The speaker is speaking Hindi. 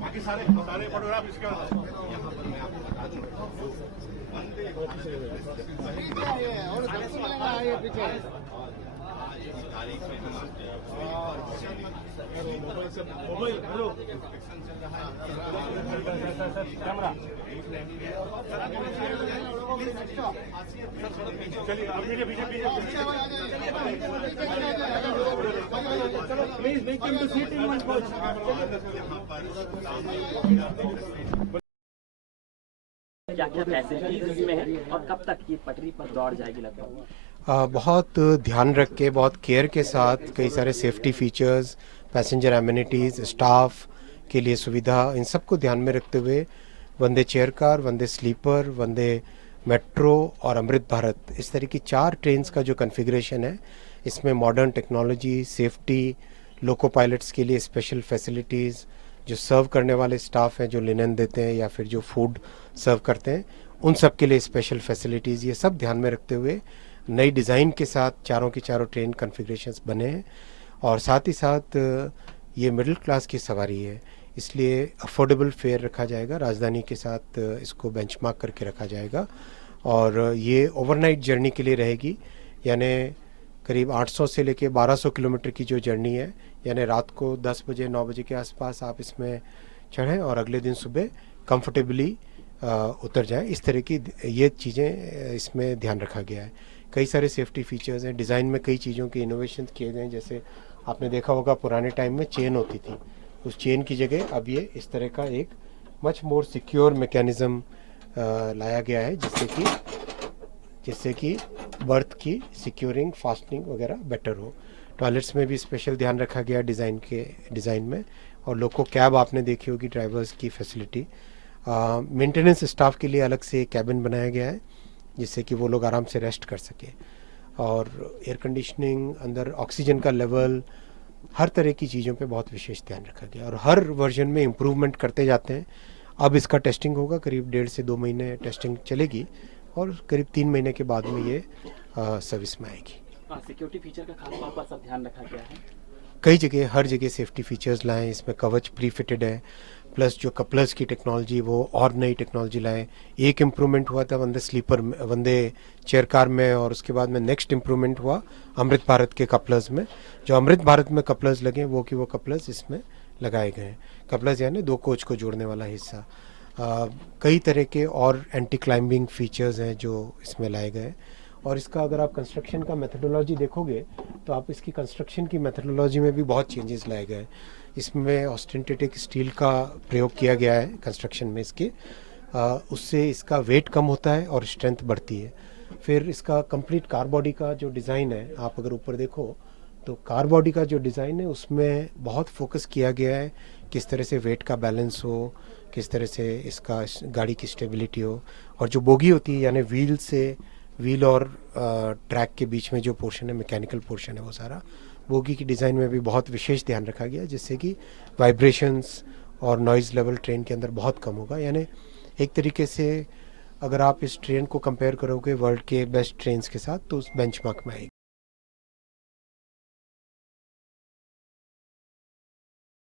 बाकी सारे फोटोग्राफ इसके यहाँ पर मैं आपको बता दूं तारीख में मोबाइल हेलो कैमरा चलिए आप please make him to seat in one post. क्या क्या फैसिलिटीज इसमें है और कब तक ये पटरी पर दौड़ जाएगी लगभग? बहुत ध्यान रख के, बहुत केयर के साथ कई सारे safety features, passenger amenities, staff के लिए सुविधा, इन सब को ध्यान में रखते हुए वंदे चेयर कार, वंदे स्लीपर, वंदे मेट्रो और अमृत भारत, इस तरह की 4 ट्रेन्स का जो कन्फिग्रेशन है, इसमें मॉडर्न टेक्नोलॉजी, सेफ्टी, लोको पायलट्स के लिए स्पेशल फैसिलिटीज़, जो सर्व करने वाले स्टाफ हैं, जो लिनन देते हैं या फिर जो फूड सर्व करते हैं, उन सब के लिए स्पेशल फैसिलिटीज़, ये सब ध्यान में रखते हुए नई डिज़ाइन के साथ चारों की चारों ट्रेन कन्फिग्रेशंस बने हैं। और साथ ही साथ ये मिडिल क्लास की सवारी है, इसलिए अफोर्डेबल फेयर रखा जाएगा, राजधानी के साथ इसको बेंचमार्क करके रखा जाएगा। और ये ओवरनाइट जर्नी के लिए रहेगी, यानी करीब 800 से लेके 1200 किलोमीटर की जो जर्नी है, यानी रात को 10 बजे 9 बजे के आसपास आप इसमें चढ़ें और अगले दिन सुबह कंफर्टेबली उतर जाएं। इस तरह की ये चीज़ें इसमें ध्यान रखा गया है। कई सारे सेफ्टी फीचर्स हैं, डिज़ाइन में कई चीज़ों के इनोवेशन किए गए हैं। जैसे आपने देखा होगा पुराने टाइम में चेन होती थी, उस चेन की जगह अब ये इस तरह का एक मच मोर सिक्योर मैकेनिज़्म लाया गया है, जिससे कि बर्थ की सिक्योरिंग, फास्टनिंग वगैरह बेटर हो। टॉयलेट्स में भी स्पेशल ध्यान रखा गया डिज़ाइन में। और लोको कैब आपने देखी होगी, ड्राइवर्स की फैसिलिटी। मेंटेनेंस स्टाफ के लिए अलग से कैबिन बनाया गया है, जिससे कि वो लोग आराम से रेस्ट कर सके। और एयर कंडीशनिंग, अंदर ऑक्सीजन का लेवल, हर तरह की चीज़ों पे बहुत विशेष ध्यान रखा गया। और हर वर्जन में इम्प्रूवमेंट करते जाते हैं। अब इसका टेस्टिंग होगा, करीब 1.5 से 2 महीने टेस्टिंग चलेगी और करीब 3 महीने के बाद में ये सर्विस में आएगी। सिक्योरिटी फीचर का खास तौर पर सब ध्यान रखा गया है। कई जगह, हर जगह सेफ्टी फीचर्स लाए, इसमें कवच प्री फिटेड है, प्लस जो कपलर्स की टेक्नोलॉजी वो और नई टेक्नोलॉजी लाए। एक इम्प्रूवमेंट हुआ था वंदे चेयर कार में, और उसके बाद में नेक्स्ट इम्प्रूवमेंट हुआ अमृत भारत के कपलर्स में। जो अमृत भारत में कपलर्स लगे वो कपलर्स इसमें लगाए गए हैं। कपलर्स यानी 2 कोच को जोड़ने वाला हिस्सा। कई तरह के और एंटी क्लाइंबिंग फीचर्स हैं जो इसमें लाए गए। और इसका अगर आप कंस्ट्रक्शन का मेथडोलॉजी देखोगे तो आप इसकी कंस्ट्रक्शन की मेथडोलॉजी में भी बहुत चेंजेस लाए गए। इसमें ऑस्टेंटिक स्टील का प्रयोग किया गया है कंस्ट्रक्शन में इसके, उससे इसका वेट कम होता है और स्ट्रेंथ बढ़ती है। फिर इसका कंप्लीट कार बॉडी का जो डिज़ाइन है, आप अगर ऊपर देखो तो कार बॉडी का जो डिज़ाइन है उसमें बहुत फोकस किया गया है किस तरह से वेट का बैलेंस हो, किस तरह से इसका गाड़ी की स्टेबिलिटी हो। और जो बोगी होती है, यानी व्हील और ट्रैक के बीच में जो पोर्शन है, मैकेनिकल पोर्शन है, वो सारा बोगी की डिज़ाइन में भी बहुत विशेष ध्यान रखा गया, जिससे कि वाइब्रेशंस और नॉइज़ लेवल ट्रेन के अंदर बहुत कम होगा। यानी एक तरीके से अगर आप इस ट्रेन को कंपेयर करोगे वर्ल्ड के बेस्ट ट्रेन्स के साथ तो उस बेंचमार्क में आएगी।